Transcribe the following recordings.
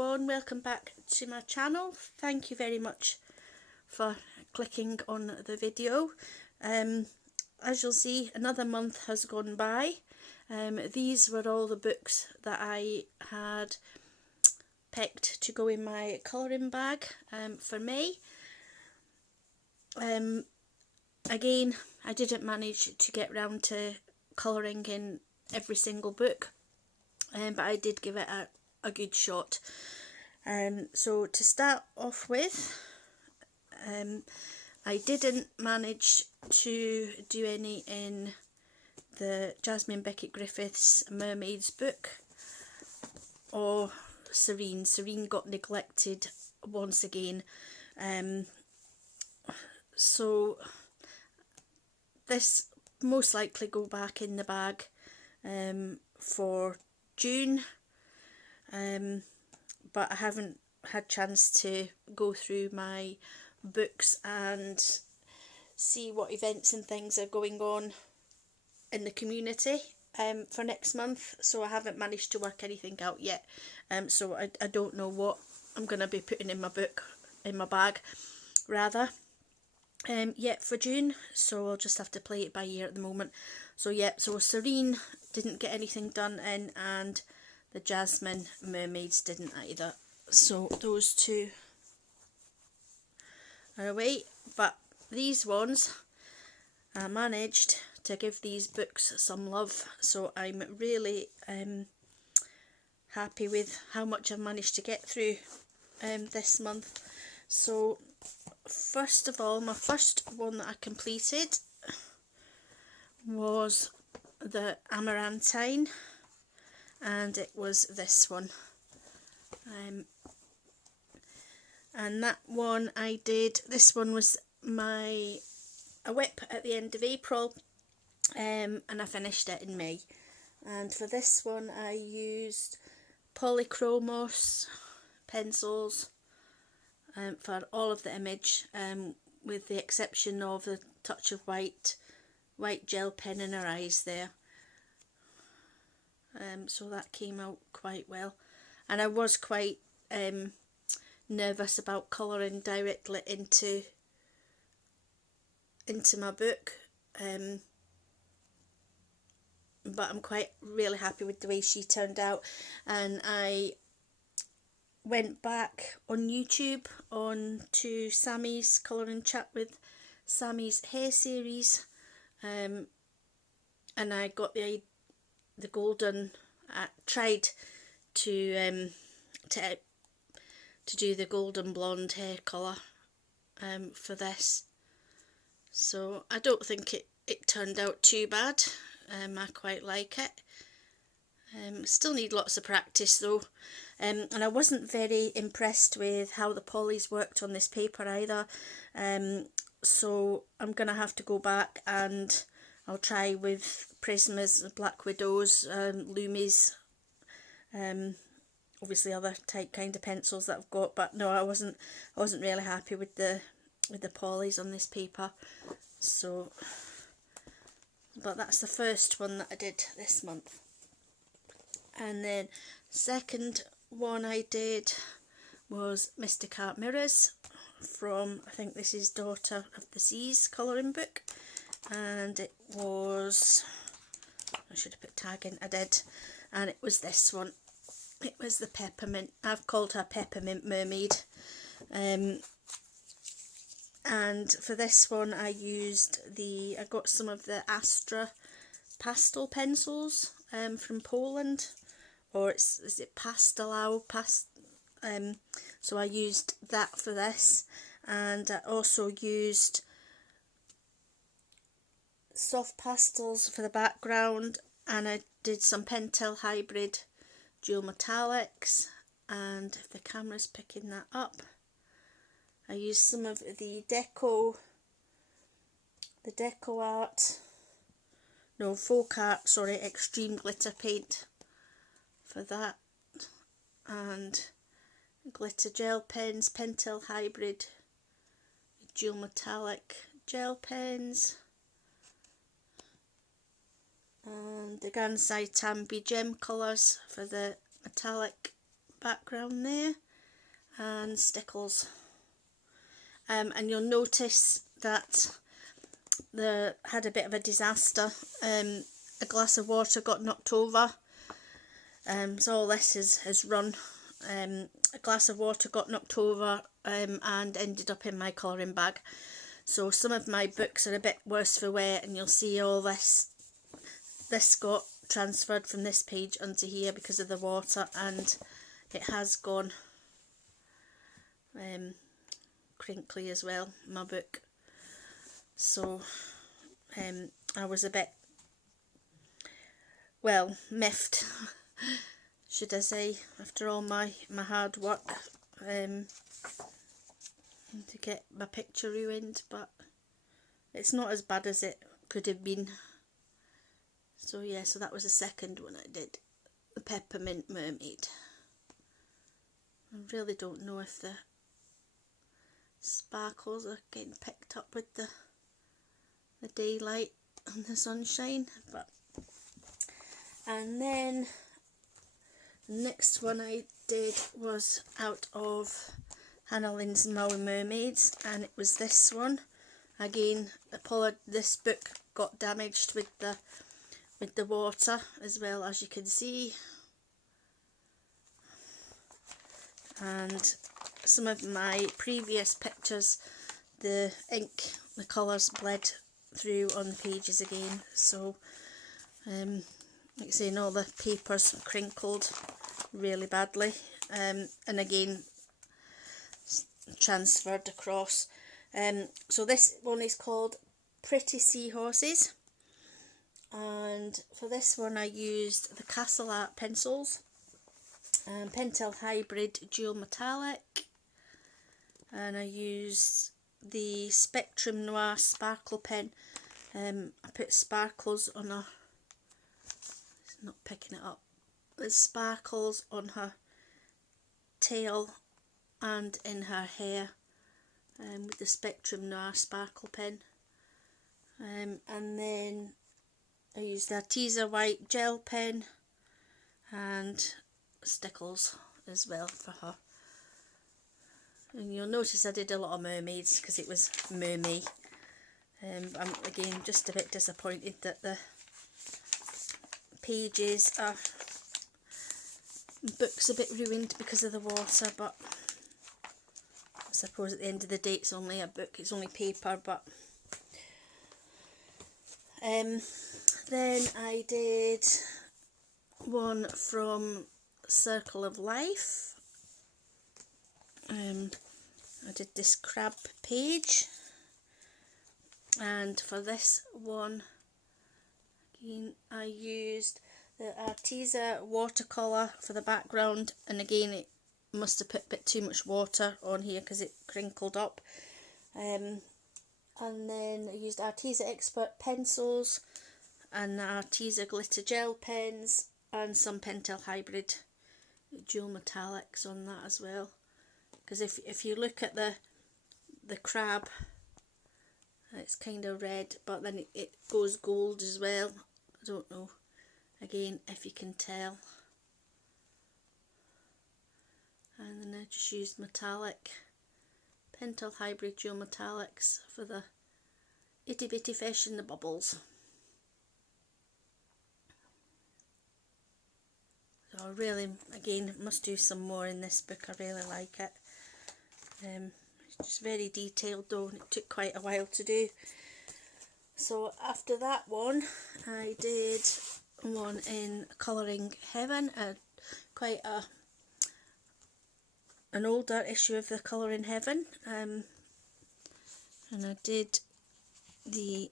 everyone, welcome back to my channel. Thank you very much for clicking on the video. As you'll see, another month has gone by. These were all the books that I had picked to go in my colouring bag for May. Again, I didn't manage to get round to colouring in every single book, but I did give it a good shot. So to start off with, I didn't manage to do any in the Jasmine Becket-Griffith's Mermaids book, or Serene. Serene got neglected once again. So this most likely go back in the bag for June, but I haven't had chance to go through my books and see what events and things are going on in the community for next month, so I haven't managed to work anything out yet. So I don't know what I'm going to be putting in my bag rather yet for June, so I'll just have to play it by ear at the moment. So yeah, so Serene didn't get anything done in, and the Jasmine Mermaids didn't either. So those two are away, but these ones, I managed to give these books some love, so I'm really happy with how much I've managed to get through this month. So first of all, my first one that I completed was the Amarantine, and it was this one. And that one I did, this one was a whip at the end of April, and I finished it in May. And for this one I used polychromos pencils for all of the image, with the exception of the touch of white gel pen in her eyes there. So that came out quite well, and I was quite nervous about colouring directly into my book, but I'm really happy with the way she turned out. And I went back on YouTube to Sammy's Colouring Chat with Sammy's hair series, and I got the golden, tried to do the golden blonde hair colour for this. So I don't think it turned out too bad. I quite like it. Still need lots of practice though, and I wasn't very impressed with how the polys worked on this paper either, so I'm gonna have to go back and I'll try with Prismas, Black Widows, Lumis, obviously other kind of pencils that I've got. But no, I wasn't really happy with the polys on this paper. So, but that's the first one that I did this month. And then second one I did was Mystic Art Mirrors from, I think this is Daughter of the Seas colouring book, and it was, I should have put tag in, I did, and it was this one. It was the Peppermint, I've called her Peppermint Mermaid, and for this one I got some of the Astra pastel pencils from Poland, or is it Pastelao? So I used that for this, and I also used soft pastels for the background, and I did some Pentel Hybrid dual metallics, and if the camera's picking that up, I used some of the Deco Art, no, Folk Art, sorry, Extreme Glitter Paint for that, and glitter gel pens, Pentel Hybrid dual metallic gel pens, and the Gansai Tambi gem colours for the metallic background there, and stickles. And you'll notice that they had a bit of a disaster. A glass of water got knocked over, so all this has run. A glass of water got knocked over and ended up in my colouring bag. So some of my books are a bit worse for wear, and you'll see all this got transferred from this page onto here because of the water, and it has gone crinkly as well, my book. So I was a bit, well, miffed, should I say, after all my hard work to get my picture ruined, but it's not as bad as it could have been. So yeah, so that was the second one I did, the Peppermint Mermaid. I really don't know if the sparkles are getting picked up with the daylight and the sunshine, but. And then the next one I did was out of Hannah Lynn's Manga Mermaids, and it was this one. Again, this book got damaged with the water as well, as you can see, and some of my previous pictures, the ink, the colours bled through on the pages again, so like I say, all the papers crinkled really badly, and again transferred across. So this one is called Pretty Seahorses, and for this one I used the Castle Art pencils, Pentel Hybrid Dual Metallic, and I used the Spectrum Noir Sparkle pen. I put sparkles on her, it's not picking it up, there's sparkles on her tail and in her hair with the Spectrum Noir Sparkle pen. And then I used the Arteza White gel pen and stickles as well for her. And you'll notice I did a lot of mermaids because it was mermaid. I'm again just a bit disappointed that the pages are book's a bit ruined because of the water, but I suppose at the end of the day it's only a book, it's only paper. But then I did one from Circle of Life. I did this crab page, and for this one again I used the Arteza watercolour for the background, and again it must have put a bit too much water on here because it crinkled up. And then I used Arteza Expert pencils and the Arteza glitter gel pens and some Pentel Hybrid dual metallics on that as well. Because if you look at the crab, it's kind of red, but then it goes gold as well. I don't know, again, if you can tell. And then I just used metallic, Pentel Hybrid dual metallics for the itty bitty fish and the bubbles. So I really, again, must do some more in this book. I really like it. It's just very detailed though, and it took quite a while to do. So after that one, I did one in Colouring Heaven, quite an older issue of the Colouring Heaven, and I did the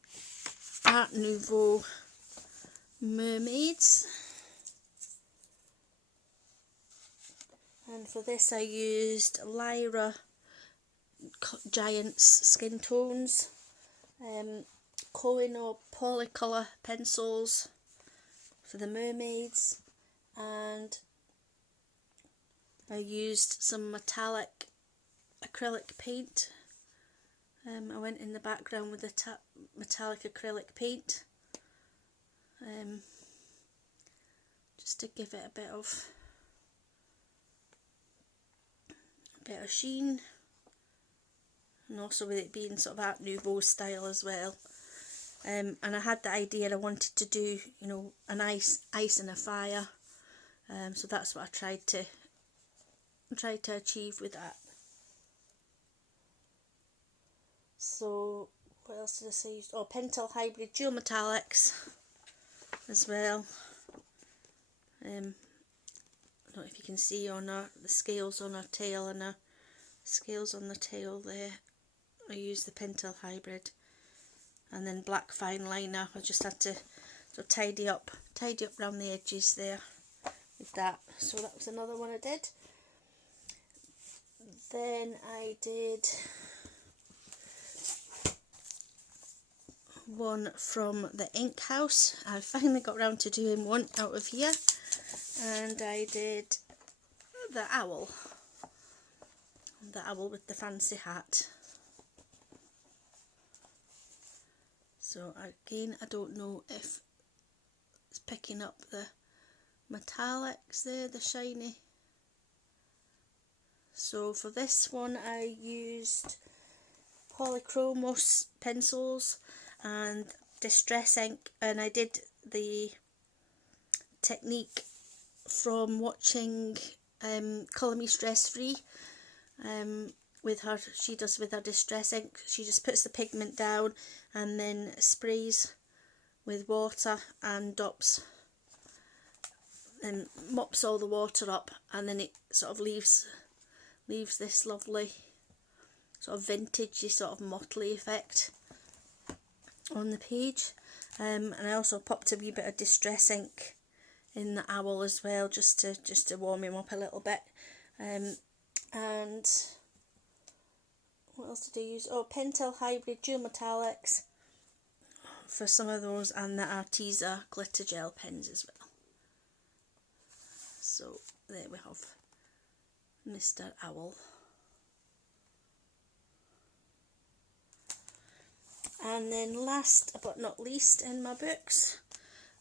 Art Nouveau Mermaids. And for this I used Lyra Giant's Skin Tones, Koino Polycolour pencils for the mermaids, and I used some metallic acrylic paint. I went in the background with the metallic acrylic paint, just to give it a bit of bit of sheen, and also with it being sort of Art Nouveau style as well. And I had the idea I wanted to do, you know, an ice and a fire. So that's what I tried to achieve with that. So what else did I say? Oh, Pentel Hybrid Dual Metallics as well. I don't know if you can see on the scales on her tail and her scales on the tail there. I used the Pentel Hybrid, and then black fine liner. I just had to sort of tidy up around the edges there with that. So that was another one I did. Then I did one from the Ink House. I finally got round to doing one out of here, and I did the owl with the fancy hat. So again, I don't know if it's picking up the metallics there, the shiny. So for this one I used Polychromos pencils and Distress ink, and I did the technique from watching Colour Me Stress Free with her. She does with her Distress ink. She just puts the pigment down and then sprays with water and mops all the water up, and then it sort of leaves this lovely sort of vintagey sort of motley effect on the page. And I also popped a wee bit of Distress ink in the owl as well, just to warm him up a little bit. And what else did I use? Oh, Pentel Hybrid Dual Metallics for some of those, and the Arteza glitter gel pens as well. So there we have Mr. Owl. And then last but not least in my books,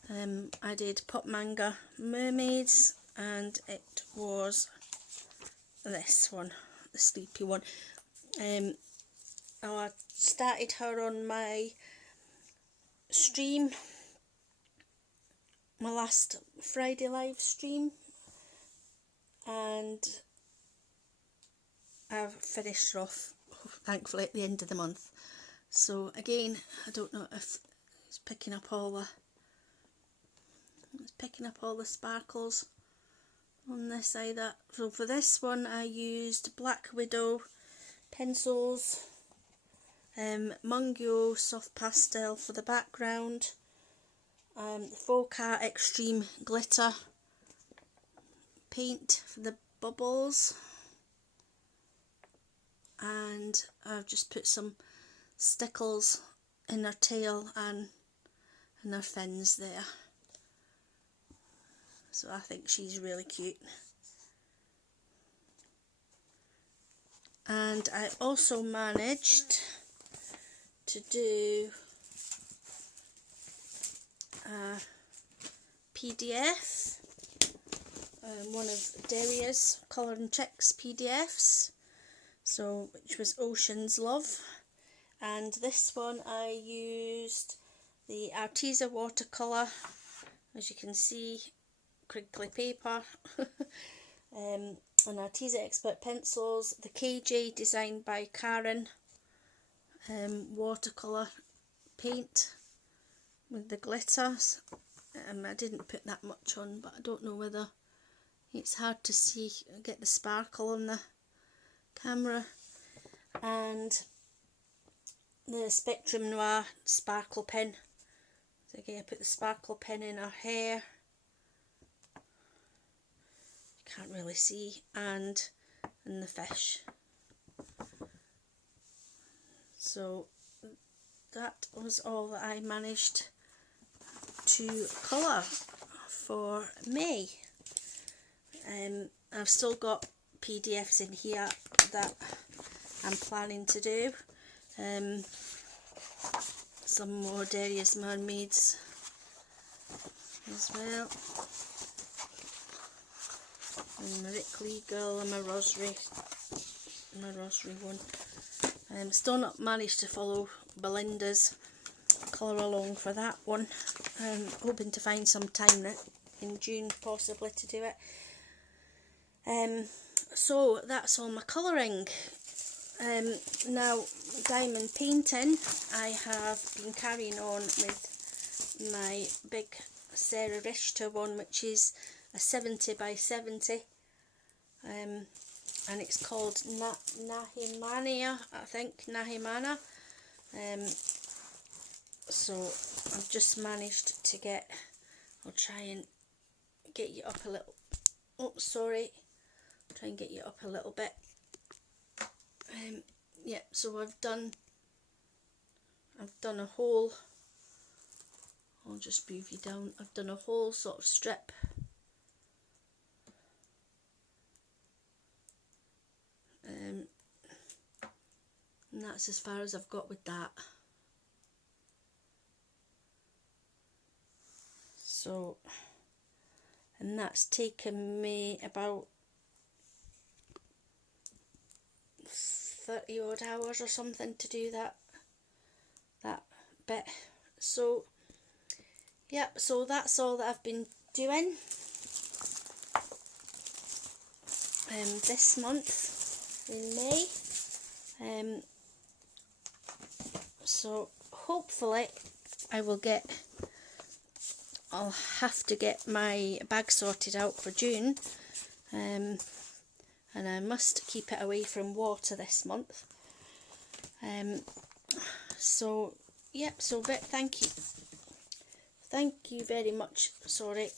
I did Pop Manga Mermaids, and it was this one, the sleepy one. I started her on my stream, my last Friday live stream, and I've finished her off thankfully at the end of the month. So again, I don't know if it's picking up all the sparkles on this either. So for this one I used Black Widow pencils, Mungyo soft pastel for the background, Folk Art Extreme glitter paint for the bubbles, and I've just put some stickles in her tail and her fins there. So I think she's really cute. And I also managed to do a PDF, one of Daria's Colour and Tricks PDFs, so which was Ocean's Love. And this one I used the Arteza watercolour, as you can see, crinkly paper, and Arteza Expert pencils, the KJ designed by Karen watercolour paint with the glitters. I didn't put that much on, but I don't know whether it's hard to see, get the sparkle on the camera. And the Spectrum Noir sparkle pen. So again, I put the sparkle pen in her hair. You can't really see, and the fish. So that was all that I managed to colour for May. I've still got PDFs in here that I'm planning to do. Some more Daria's Mermaids as well, and my Rick Lee Girl and my Rosary my rosary one. Still not managed to follow Belinda's colour along for that one. Hoping to find some time in June possibly to do it. So that's all my colouring. Now diamond painting, I have been carrying on with my big Sarah Richter one, which is a 70 by 70, and it's called Nahimania, I think, Nahimana. So I've just managed to get, I'll try and get you up a little, oh sorry, try and get you up a little bit. Yeah, so I've done a whole, I'll just move you down, I've done a whole sort of strip, and that's as far as I've got with that. So, and that's taken me about 30 odd hours or something to do that bit. So yep, so that's all that I've been doing this month in May. So hopefully I'll have to get my bag sorted out for June, and I must keep it away from water this month. So yep, so thank you very much. Sorry.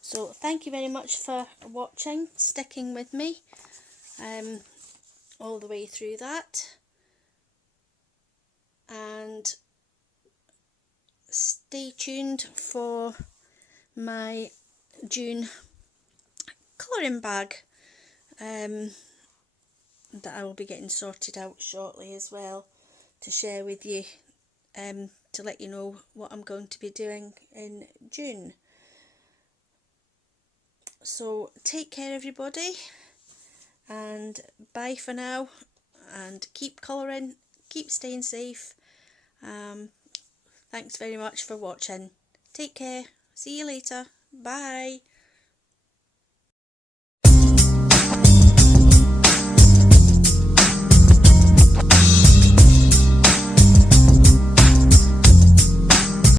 So thank you very much for watching, sticking with me all the way through that, and stay tuned for my June colouring bag that I will be getting sorted out shortly as well, to share with you, to let you know what I'm going to be doing in June. So take care everybody, and bye for now, and keep colouring, keep staying safe. Thanks very much for watching. Take care. See you later. Bye.